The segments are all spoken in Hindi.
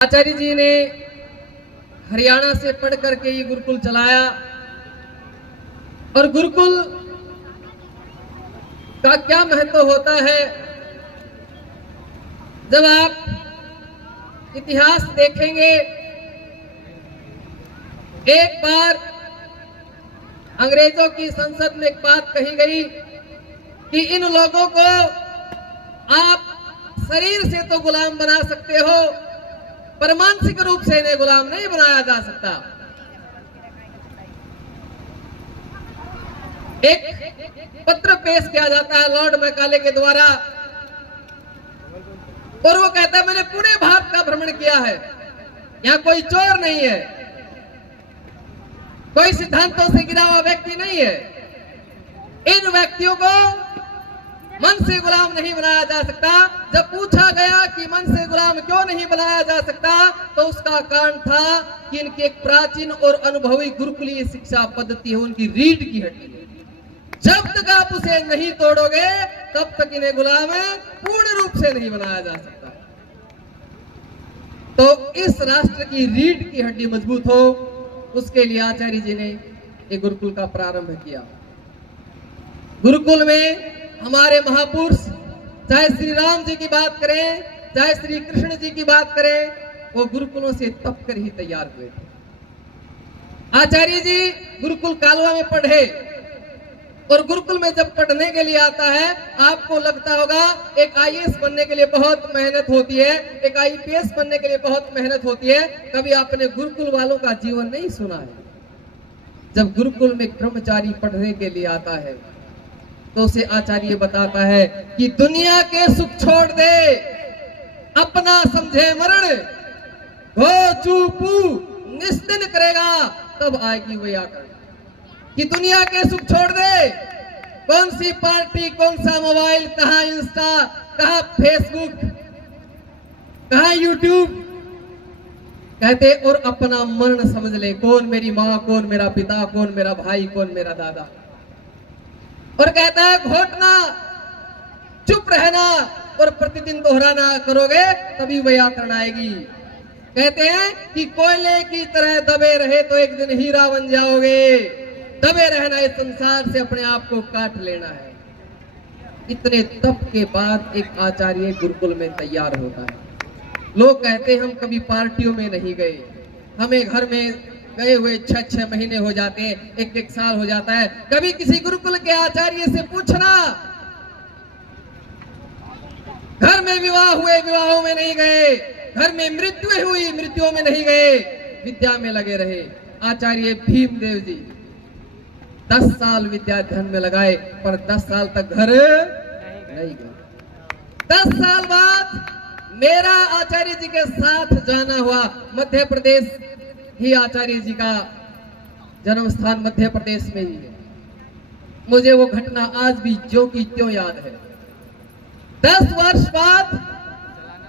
आचार्य जी ने हरियाणा से पढ़ करके ये गुरुकुल चलाया और गुरुकुल का क्या महत्व होता है। जब आप इतिहास देखेंगे, एक बार अंग्रेजों की संसद में एक बात कही गई कि इन लोगों को आप शरीर से तो गुलाम बना सकते हो, पर मानसिक रूप से इन्हें गुलाम नहीं बनाया जा सकता। एक पत्र पेश किया जाता है लॉर्ड मैकाले के द्वारा और वो कहता है मैंने पूरे भारत का भ्रमण किया है, यहाँ कोई चोर नहीं है, कोई सिद्धांतों से गिरा हुआ व्यक्ति नहीं है, इन व्यक्तियों को मन से गुलाम नहीं बनाया जा सकता। जब पूछा गया कि मन से गुलाम क्यों नहीं बनाया जा सकता, तो उसका कारण था कि इनकी एक प्राचीन और अनुभवी गुरुकुलीय शिक्षा पद्धति है, उनकी रीढ़ की हड्डी है। जब तक आप उसे नहीं तोड़ोगे तब तक इन्हें गुलाम पूर्ण रूप से नहीं बनाया जा सकता। तो इस राष्ट्र की रीढ़ की हड्डी मजबूत हो, उसके लिए आचार्य जी ने एक गुरुकुल का प्रारंभ किया। गुरुकुल में हमारे महापुरुष, चाहे श्री राम जी की बात करें, चाहे श्री कृष्ण जी की बात करें, वो गुरुकुलों से तप कर ही तैयार हुए थे। आचार्य जी गुरुकुल कालवा में पढ़े और गुरुकुल में जब पढ़ने के लिए आता है, आपको लगता होगा एक आईएएस बनने के लिए बहुत मेहनत होती है, एक आईपीएस बनने के लिए बहुत मेहनत होती है। कभी आपने गुरुकुल वालों का जीवन नहीं सुना है। जब गुरुकुल में ब्रह्मचारी पढ़ने के लिए आता है तो उसे आचार्य बताता है कि दुनिया के सुख छोड़ दे, अपना समझे मरण, घो चूपू निस्दिन करेगा तब आएगी वही आकर। कि दुनिया के सुख छोड़ दे, कौन सी पार्टी, कौन सा मोबाइल, कहां इंस्टा, कहां फेसबुक, कहां यूट्यूब, कहते और अपना मरण समझ ले, कौन मेरी माँ, कौन मेरा पिता, कौन मेरा भाई, कौन मेरा दादा। और कहता है घोटना, चुप रहना और प्रतिदिन दोहराना करोगे तभी व्याकरण आएगी। कहते हैं कि कोयले की तरह दबे रहे तो एक दिन हीरा बन जाओगे, दबे रहना इस संसार से अपने आप को काट लेना है। इतने तप के बाद एक आचार्य गुरुकुल में तैयार होता है। लोग कहते हैं हम कभी पार्टियों में नहीं गए, हमें घर में गए हुए 6-6 महीने हो जाते हैं, 1-1 साल हो जाता है। कभी किसी गुरुकुल के आचार्य से पूछना, घर में विवाह हुए, विवाहों में नहीं गए, घर में मृत्यु हुई, मृत्युओं में नहीं गए, विद्या में लगे रहे। आचार्य भीमदेव जी 10 साल विद्या अध्ययन में लगाए पर 10 साल तक घर नहीं गए। 10 साल बाद मेरा आचार्य जी के साथ जाना हुआ। मध्य प्रदेश ही आचार्य जी का जन्म स्थान मध्य प्रदेश में ही है। मुझे वो घटना आज भी ज्यों की त्यों याद है। 10 वर्ष बाद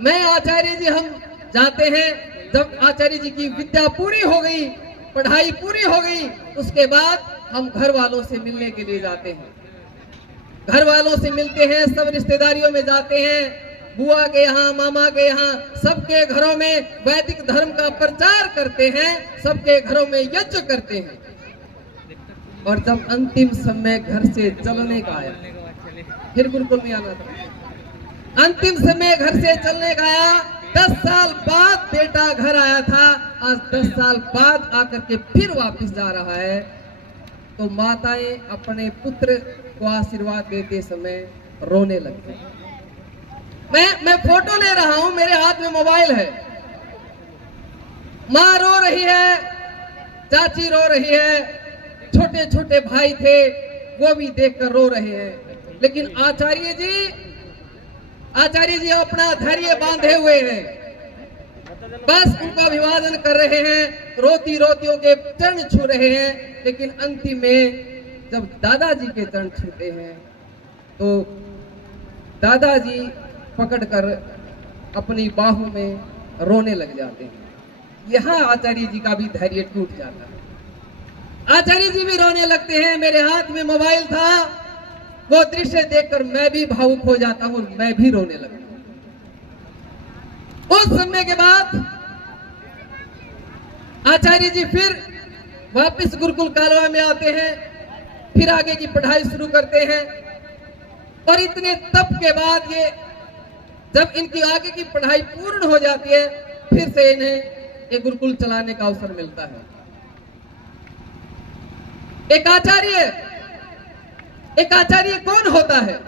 मैं आचार्य जी हम जाते हैं, जब आचार्य जी की विद्या पूरी हो गई, पढ़ाई पूरी हो गई, उसके बाद हम घर वालों से मिलने के लिए जाते हैं। घर वालों से मिलते हैं, सब रिश्तेदारियों में जाते हैं, बुआ के यहाँ, मामा के यहाँ, सबके घरों में वैदिक धर्म का प्रचार करते हैं, सबके घरों में यज्ञ करते हैं। और जब अंतिम समय घर से चलने का आया, फिर गुरुकुल में आना था। अंतिम समय घर से चलने का आया, 10 साल बाद बेटा घर आया था, आज 10 साल बाद आकर के फिर वापिस जा रहा है। तो माताएं अपने पुत्र को आशीर्वाद देते समय रोने लगती हैं। मैं फोटो ले रहा हूं, मेरे हाथ में मोबाइल है, माँ रो रही है, चाची रो रही है, छोटे छोटे भाई थे वो भी देखकर रो रहे हैं। लेकिन आचार्य जी अपना धैर्य बांधे हुए हैं, बस उनका अभिवादन कर रहे हैं, रोती रोतियों के चरण छू रहे हैं। लेकिन अंतिम में जब दादाजी के चरण छूते हैं तो दादाजी पकड़कर अपनी बाहों में रोने लग जाते हैं। यहाँ आचार्य जी का भी धैर्य टूट जाता है। आचार्य जी भी रोने लगते हैं। मेरे हाथ में मोबाइल था, वो दृश्य देखकर मैं भी भावुक हो जाता हूँ, मैं भी रोने लगता हूँ। उस समय के बाद आचार्य जी फिर वापस गुरुकुल कालवा में आते हैं, फिर आगे की पढ़ाई शुरू करते हैं। और इतने तप के बाद ये जब इनकी आगे की पढ़ाई पूर्ण हो जाती है, फिर से इन्हें एक गुरुकुल चलाने का अवसर मिलता है। एक आचार्य कौन होता है?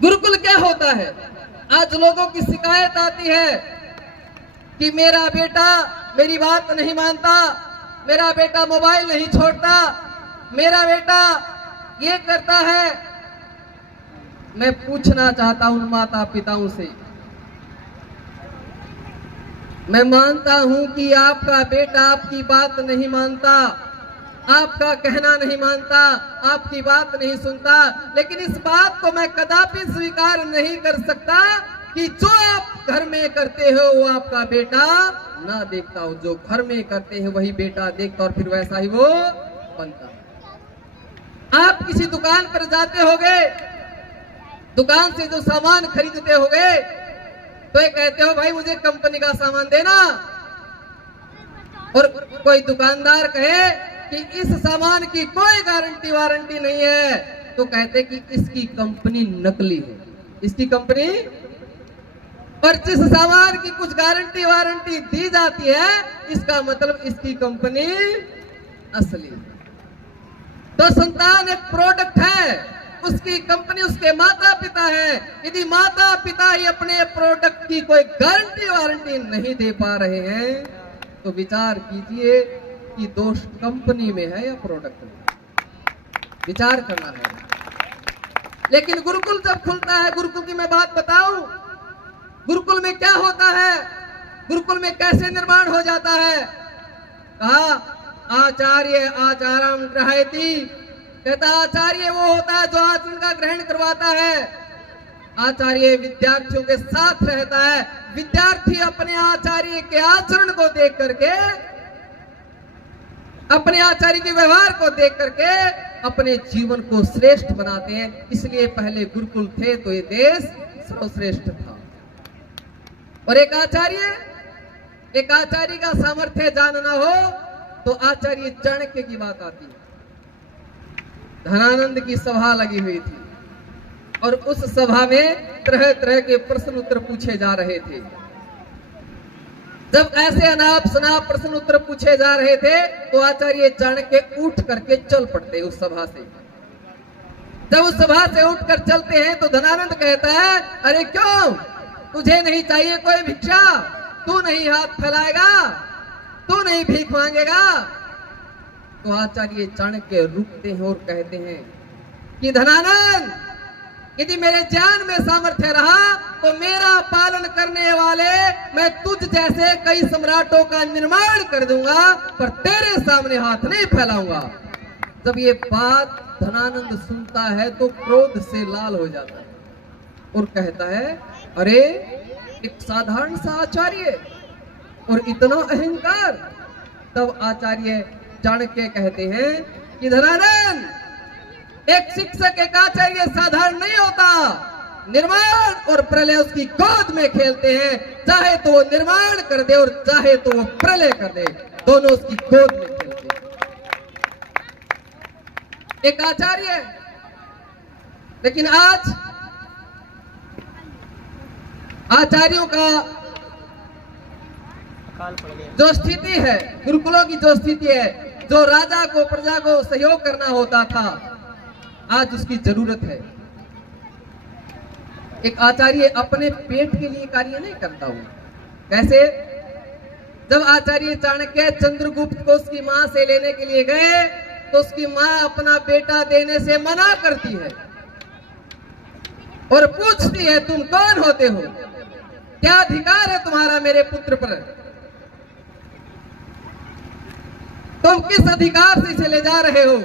गुरुकुल क्या होता है? आज लोगों की शिकायत आती है कि मेरा बेटा मेरी बात नहीं मानता, मेरा बेटा मोबाइल नहीं छोड़ता, मेरा बेटा ये करता है। मैं पूछना चाहता हूं माता पिताओं से, मैं मानता हूं कि आपका बेटा आपकी बात नहीं मानता, आपका कहना नहीं मानता, आपकी बात नहीं सुनता, लेकिन इस बात को मैं कदापि स्वीकार नहीं कर सकता कि जो आप घर में करते हो वो आपका बेटा ना देखता हो। जो घर में करते हैं वही बेटा देखता और फिर वैसा ही वो बनता। आप किसी दुकान पर जाते होगे, दुकान से जो सामान खरीदते होगे, तो ये कहते हो भाई मुझे कंपनी का सामान देना, और कोई दुकानदार कहे कि इस सामान की कोई गारंटी वारंटी नहीं है, तो कहते कि इसकी कंपनी नकली है, इसकी कंपनी। और जिस सामान की कुछ गारंटी वारंटी दी जाती है, इसका मतलब इसकी कंपनी असली है। तो संतान एक प्रोडक्ट है, उसकी कंपनी उसके माता पिता है। यदि माता पिता ही अपने प्रोडक्ट की कोई गारंटी वारंटी नहीं दे पा रहे हैं, तो विचार कीजिए कि दोष कंपनी में है या प्रोडक्ट में। विचार करना है। लेकिन गुरुकुल जब खुलता है, गुरुकुल की मैं बात बताऊं, गुरुकुल में क्या होता है, गुरुकुल में कैसे निर्माण हो जाता है। कहा आचार्य आचारम ग्रहयति, कहता आचार्य वो होता है जो आचरण का ग्रहण करवाता है। आचार्य विद्यार्थियों के साथ रहता है। विद्यार्थी अपने आचार्य के आचरण को देख करके, अपने आचार्य के व्यवहार को देख करके अपने जीवन को श्रेष्ठ बनाते हैं। इसलिए पहले गुरुकुल थे तो ये देश सर्वश्रेष्ठ था। और एक आचार्य का सामर्थ्य जानना हो तो आचार्य चाणक्य की बात आती है। धनानंद की सभा लगी हुई थी और उस सभा में तरह तरह के प्रश्न उत्तर पूछे जा रहे थे। जब ऐसे अनाप शनाप प्रश्न उत्तर पूछे जा रहे थे तो आचार्य चाणक्य उठ करके चल पड़ते उस सभा से। जब उस सभा से उठकर चलते हैं तो धनानंद कहता है, अरे क्यों, तुझे नहीं चाहिए कोई भिक्षा? तू नहीं हाथ फैलाएगा, तू नहीं भीख मांगेगा? तो आचार्य चाणक्य रुकते हैं और कहते हैं कि धनानंद, यदि मेरे ज्ञान में सामर्थ्य रहा तो मेरा पालन करने वाले मैं तुझ जैसे कई सम्राटों का निर्माण कर दूंगा, पर तेरे सामने हाथ नहीं फैलाऊंगा। जब ये बात धनानंद सुनता है तो क्रोध से लाल हो जाता है और कहता है, अरे एक साधारण सा आचार्य और इतना अहंकार। तब आचार्य चाणक्य कहते हैं कि धनानंद, एक शिक्षक एक आचार्य साधारण नहीं होता। निर्माण और प्रलय उसकी गोद में खेलते हैं। चाहे तो वो निर्माण कर दे और चाहे तो वो प्रलय कर दे, दोनों उसकी गोद में खेलते हैं। एक आचार्य। लेकिन आज आचार्यों का जो स्थिति है, गुरुकुलों की जो स्थिति है, जो राजा को प्रजा को सहयोग करना होता था, आज उसकी जरूरत है। एक आचार्य अपने पेट के लिए कार्य नहीं करता हूं। कैसे? जब आचार्य चाणक्य चंद्रगुप्त को उसकी मां से लेने के लिए गए तो उसकी मां अपना बेटा देने से मना करती है और पूछती है, तुम कौन होते हो, क्या अधिकार है तुम्हारा मेरे पुत्र पर, तुम किस अधिकार से इसे ले जा रहे हो?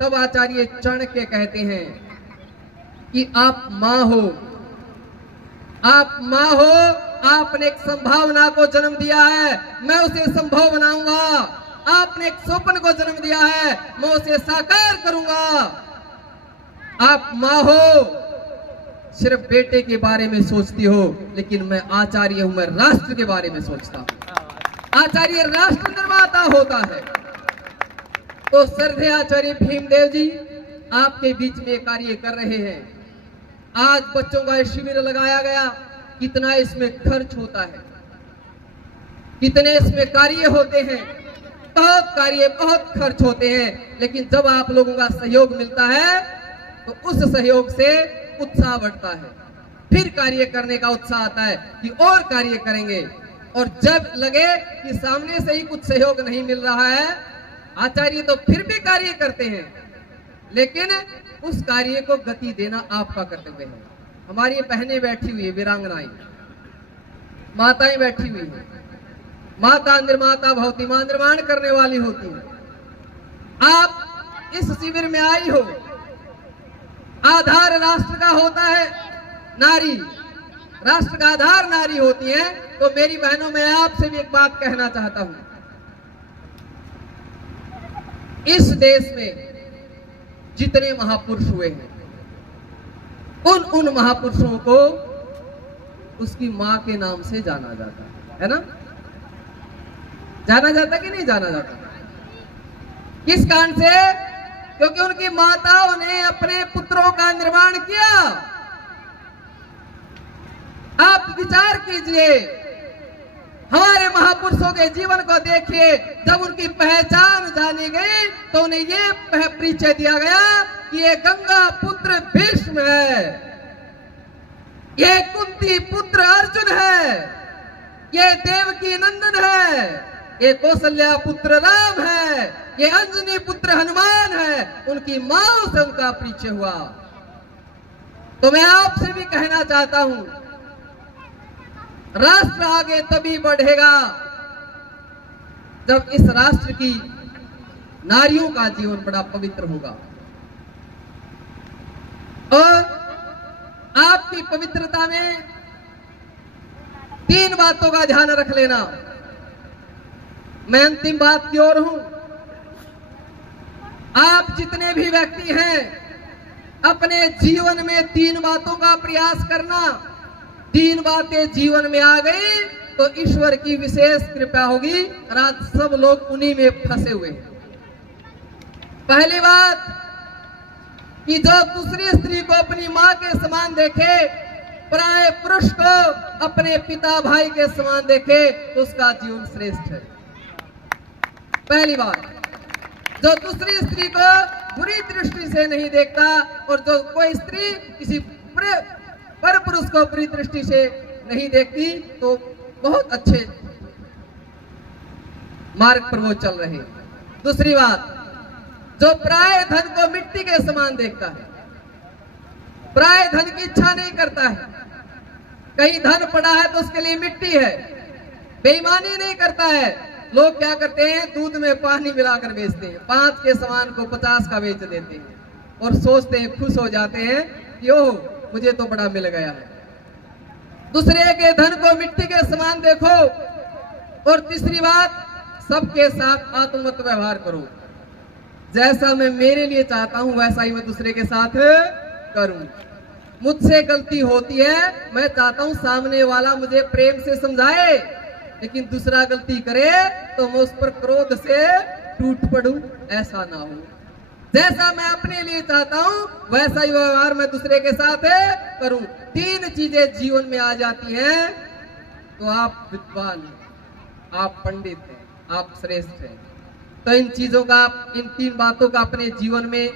तब आचार्य चाणक्य कहते हैं कि आप मां हो, आप मां हो, आपने एक संभावना को जन्म दिया है, मैं उसे संभव बनाऊंगा। आपने एक स्वप्न को जन्म दिया है, मैं उसे साकार करूंगा। आप मां हो, सिर्फ बेटे के बारे में सोचती हो, लेकिन मैं आचार्य हूं, मैं राष्ट्र के बारे में सोचता हूं। आचार्य राष्ट्र निर्माता होता है। तो श्रद्धेय आचार्य भीमदेव जी आपके बीच में कार्य कर रहे हैं। आज बच्चों का शिविर लगाया गया, कितना इसमें खर्च होता है, कितने इसमें कार्य होते हैं, बहुत खर्च होते हैं, लेकिन जब आप लोगों का सहयोग मिलता है तो उस सहयोग से उत्साह बढ़ता है, फिर कार्य करने का उत्साह आता है कि और कार्य करेंगे। और जब लगे कि सामने से ही कुछ सहयोग नहीं मिल रहा है, आचार्य तो फिर भी कार्य करते हैं, लेकिन उस कार्य को गति देना आपका कर्तव्य है। हमारी बहनें बैठी हुई है, वीरांगनाएं, माताएं बैठी हुई है। माता निर्माता भवती, मां निर्माण करने वाली होती है। आप इस शिविर में आई हो, आधार राष्ट्र का होता है नारी, राष्ट्र का आधार नारी होती है। तो मेरी बहनों, मैं आपसे भी एक बात कहना चाहता हूं, इस देश में जितने महापुरुष हुए हैं, उन महापुरुषों को उसकी मां के नाम से जाना जाता है ना? जाना जाता कि नहीं जाना जाता? किस कारण से? क्योंकि उनकी माताओं ने अपने पुत्रों का निर्माण किया। आप विचार कीजिए, हमारे महापुरुषों के जीवन को देखिए। जब उनकी पहचान जानी गई तो उन्हें ये परिचय दिया गया कि ये गंगा पुत्र भीष्म है, ये कुंती पुत्र अर्जुन है, ये देवकी नंदन है, ये कौशल्या पुत्र राम है, ये अंजनी पुत्र हनुमान है। उनकी मां से उनका परिचय हुआ। तो मैं आपसे भी कहना चाहता हूं, राष्ट्र आगे तभी बढ़ेगा जब इस राष्ट्र की नारियों का जीवन बड़ा पवित्र होगा। और आपकी पवित्रता में 3 बातों का ध्यान रख लेना। मैं अंतिम बात की ओर हूं। आप जितने भी व्यक्ति हैं, अपने जीवन में 3 बातों का प्रयास करना। 3 बातें जीवन में आ गई तो ईश्वर की विशेष कृपा होगी, और आज सब लोग उन्हीं में फंसे हुए हैं। पहली बात कि जो दूसरी स्त्री को अपनी मां के समान देखे, पराये पुरुष को अपने पिता भाई के समान देखे, तो उसका जीवन श्रेष्ठ है। पहली बात, जो दूसरी स्त्री को बुरी दृष्टि से नहीं देखता, और जो कोई स्त्री किसी पर पुरुष को बुरी दृष्टि से नहीं देखती, तो बहुत अच्छे मार्ग पर वो चल रहे हैं। दूसरी बात, जो पराये धन को मिट्टी के समान देखता है, पराये धन की इच्छा नहीं करता है, कहीं धन पड़ा है तो उसके लिए मिट्टी है, बेईमानी नहीं करता है। लोग क्या करते हैं, दूध में पानी मिलाकर बेचते हैं, 5 के सामान को 50 का बेच देते हैं, और सोचते हैं, खुश हो जाते हैं कि ओह मुझे तो बड़ा मिल गया है। दूसरे के धन को मिट्टी के समान देखो। और तीसरी बात, सबके साथ आत्मवत व्यवहार करो। जैसा मैं मेरे लिए चाहता हूं वैसा ही मैं दूसरे के साथ करूं। मुझसे गलती होती है, मैं चाहता हूं सामने वाला मुझे प्रेम से समझाए, लेकिन दूसरा गलती करे तो मैं उस पर क्रोध से टूट पड़ूं, ऐसा ना हो। जैसा मैं अपने लिए चाहता हूं वैसा ही व्यवहार मैं दूसरे के साथ करूं। 3 चीजें जीवन में आ जाती हैं तो आप विद्वान हैं, आप पंडित हैं, आप श्रेष्ठ हैं। तो इन चीजों का, इन 3 बातों का अपने जीवन में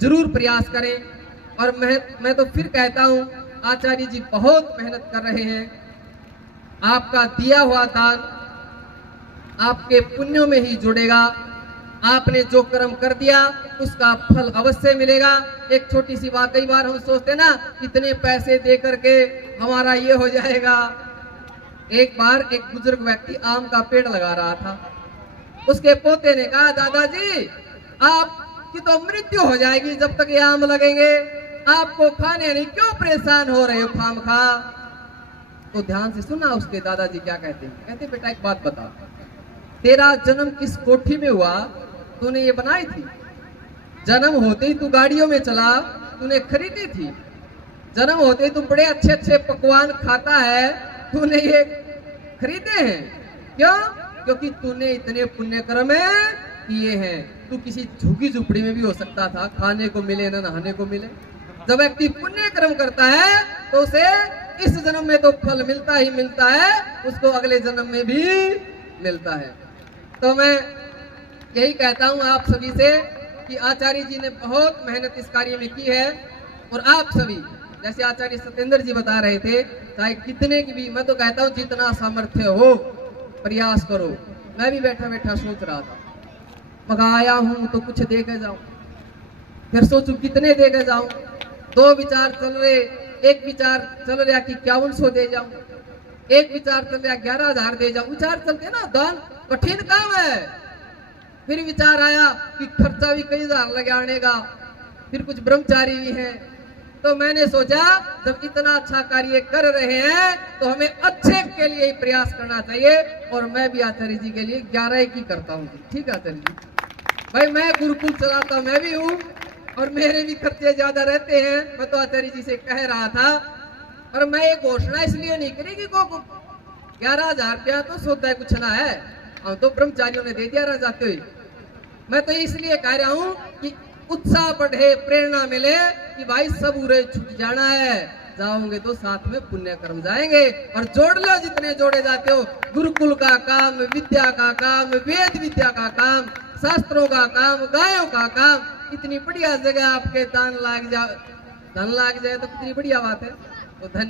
जरूर प्रयास करें। और मैं तो फिर कहता हूं, आचार्य जी बहुत मेहनत कर रहे हैं। आपका दिया हुआ दान आपके पुण्यों में ही जुड़ेगा। आपने जो कर्म कर दिया उसका फल अवश्य मिलेगा। एक छोटी सी बात, कई बार हम सोचते ना कितने पैसे दे करके हमारा ये हो जाएगा। एक बार एक बुजुर्ग व्यक्ति आम का पेड़ लगा रहा था। उसके पोते ने कहा, दादाजी आपकी तो मृत्यु हो जाएगी जब तक ये आम लगेंगे, आपको खाने नहीं, क्यों परेशान हो रहे हो खामखा। तो ध्यान से सुना उसके दादाजी क्या कहते हैं। कहते, बेटा एक बात बता, तेरा जन्म किस कोठी में हुआ, तूने ये बनाई थी? जन्म होते ही तू गाड़ियों में चला, तूने खरीदी थी? जन्म होते ही तू बड़े अच्छे अच्छे पकवान खाता है, तूने ये खरीदे हैं? क्यों? क्योंकि तूने इतने पुण्य कर्म किए हैं। तू किसी झुग्गी झुपड़ी में भी हो सकता था, खाने को मिले ना नहाने को मिले। जब व्यक्ति पुण्य कर्म करता है तो उसे इस जन्म में तो फल मिलता ही मिलता है, उसको अगले जन्म में भी मिलता है। तो मैं यही कहता हूं आप सभी से कि आचार्य जी ने बहुत मेहनत इस कार्य में की है, और आप सभी जैसे आचार्य सत्येंद्र जी बता रहे थे, चाहे कितने की भी, मैं तो कहता हूं जितना सामर्थ्य हो प्रयास करो। मैं भी बैठा बैठा सोच रहा था, मगर आया हूं तो कुछ दे के जाऊं, फिर सोचूं कितने दे के जाऊं। दो विचार चल रहे, एक विचार चल रहा कि 5100 दे जाऊं, एक विचार चल रहा 11,000 दे जाऊं। विचार चलते ना, दान कठिन काम है। फिर विचार आया कि खर्चा भी कई हजार लगे आने का, फिर कुछ ब्रह्मचारी भी हैं। तो मैंने सोचा जब इतना अच्छा कार्य कर रहे हैं तो हमें अच्छे के लिए ही प्रयास करना चाहिए, और मैं भी आचार्य जी के लिए 11 की करता हूँ। ठीक है आचार्य जी, भाई मैं गुरुकुल चलाता मैं भी हूँ, और मेरे भी खर्चे ज्यादा रहते हैं। मैं तो आचार्य जी से कह रहा था, और मैं ये घोषणा इसलिए नहीं करी कि 11,000 रुपया तो सौदा कुछ ना है, हम तो ब्रह्मचारियों ने दे दिया रह जाते हुए। मैं तो इसलिए कह रहा हूँ कि उत्साह बढ़े, प्रेरणा मिले कि भाई सब उरे छूट जाना है, जाओगे तो साथ में पुण्य कर्म जाएंगे। और जोड़ लो जितने जोड़े जाते हो, गुरुकुल का काम, विद्या का काम, वेद विद्या का काम, शास्त्रों का काम, गायों का काम, इतनी बढ़िया जगह आपके धन लाग जाए तो कितनी बढ़िया बात है। तो धन्यवाद।